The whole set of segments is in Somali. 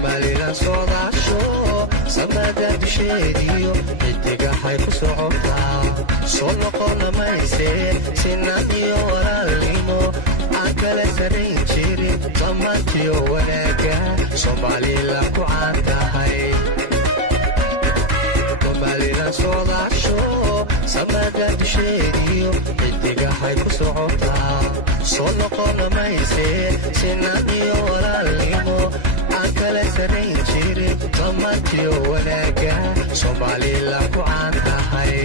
Somaliland sodasho samada bisheediyo xidiga hay ku socotaa soo noqon mayse sinaniyo walaalnimo aan kala sarin jirin dhammaantiyo wanaaga Somaliland ku caan tahay Somaliland sodasho samada bisheediyo xidiga hay ku socotaa soo noqon mayse sinaniyo walaalnimo kala sarin jirin dhammaantiyo wanaaga Somaliland ku caan tahay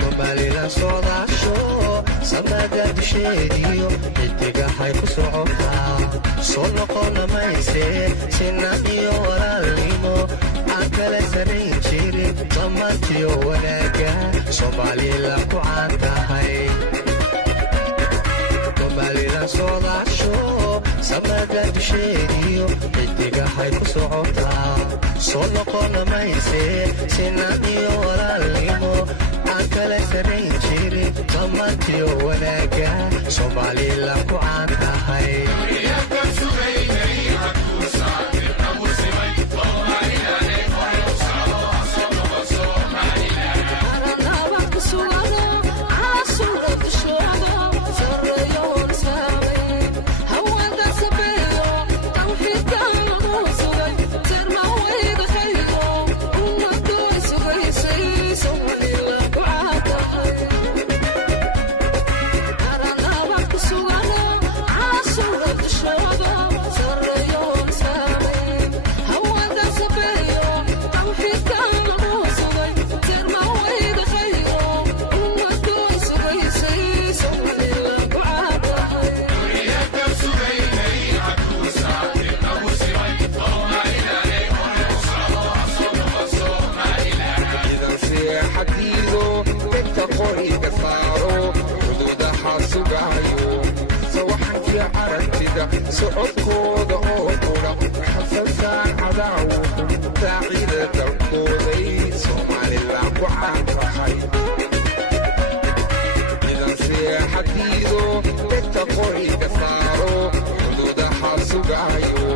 Somaliland sodasho samada bisheediyo xidiga hay ku socotaa soo noqona mayse sinaan iyo walaalnimo aan kala sanayn jirin dhammaantiyo wanaaga soomaalila ku caan tahay somalilan soodaasho samada dusheediyo xidigahay ku socotaa soo noqona mayse sinaan iyo walaalnimo aan kala sanayn jirin dhammaantiyo wanaaga soomaalila ku caan tahay socodkooda oo qura xasantaan cadaawuhu daacida dalkooday somalilan ku caan tahay ciidan seexadiido degta qoriga saaro xuduudaha sugaayo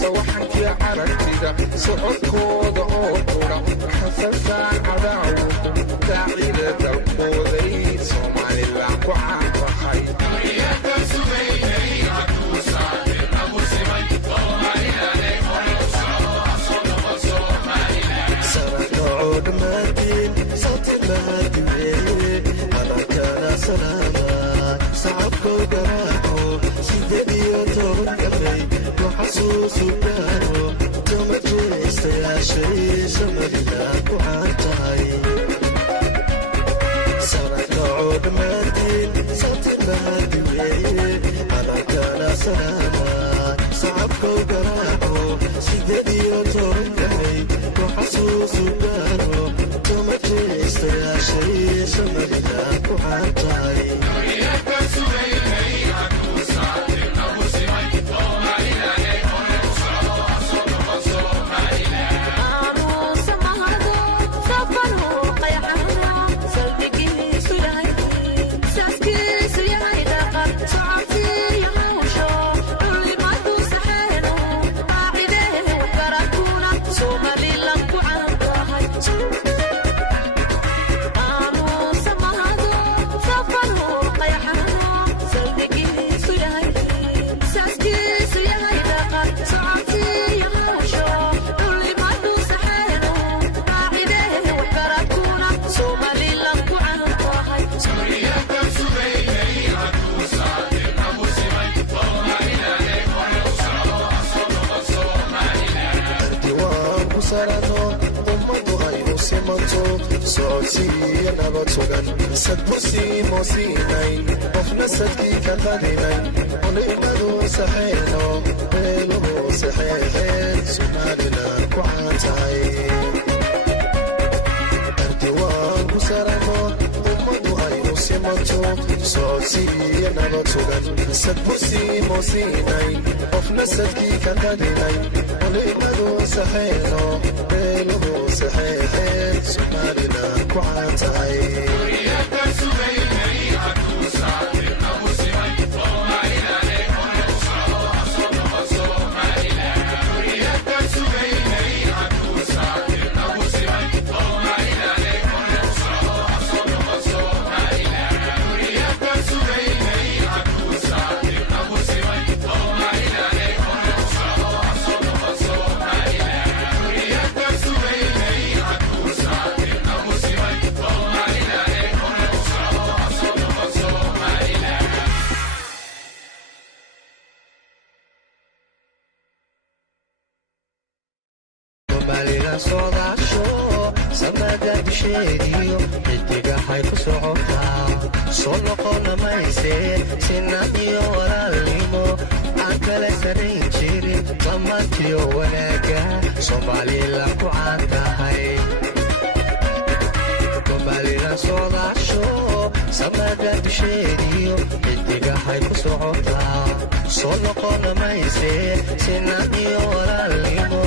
sawaxankii aragtida socodkooda oo qura xasantaan cadaawuhu daacida dalkooday somalilan ku caan tahay sheegiyo xidigahay ku socotaa soo noqona mayse sinaan iyo walaalnimo samaantiyo wanaaga soomaalila ku caan tahay soomaalila socdaasho samada bisheediyo xidigahay ku socotaa soo noqona mayse sina iyo walaalnimo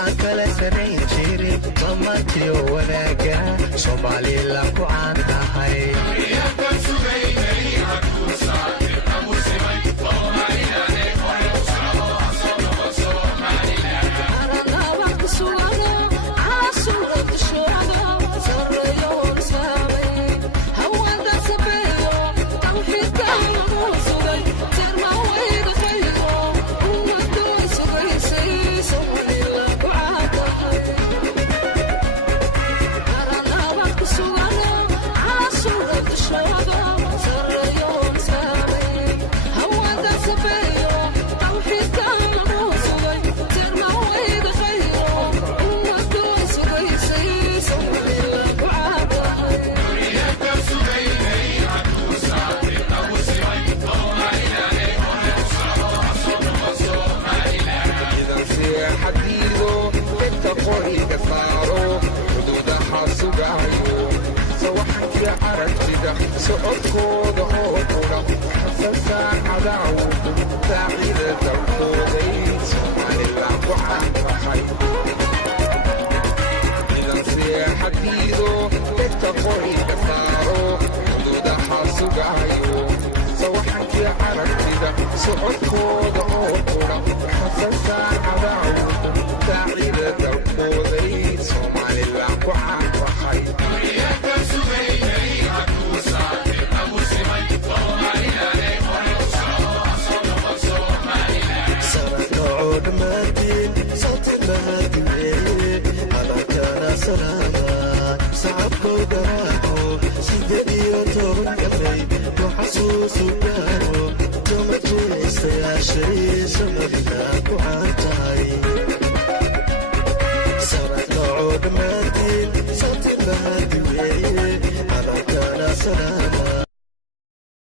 aan kala sanayn jirin samaantiyo wanaaga soomaalila ku caan tahay socodkooda oo qura xasasaa cadaawudu saacida dalkooday soomaalila ku caan tahay idan seexadiido dadka qoriga saaro xuduudaha sugahayo sawaxankii aragtida socodkooda oo qura xasasaa cadaawudu saacida dalkooday soomaalila ku caan tahay sacabkow garaaco sided iyo toban gabay ku xasuusu gaaro toma jeestayaashay samadna ku caan tahay sanad noocoo dhammaantiin sawti mahadi weeye adalkana sanaa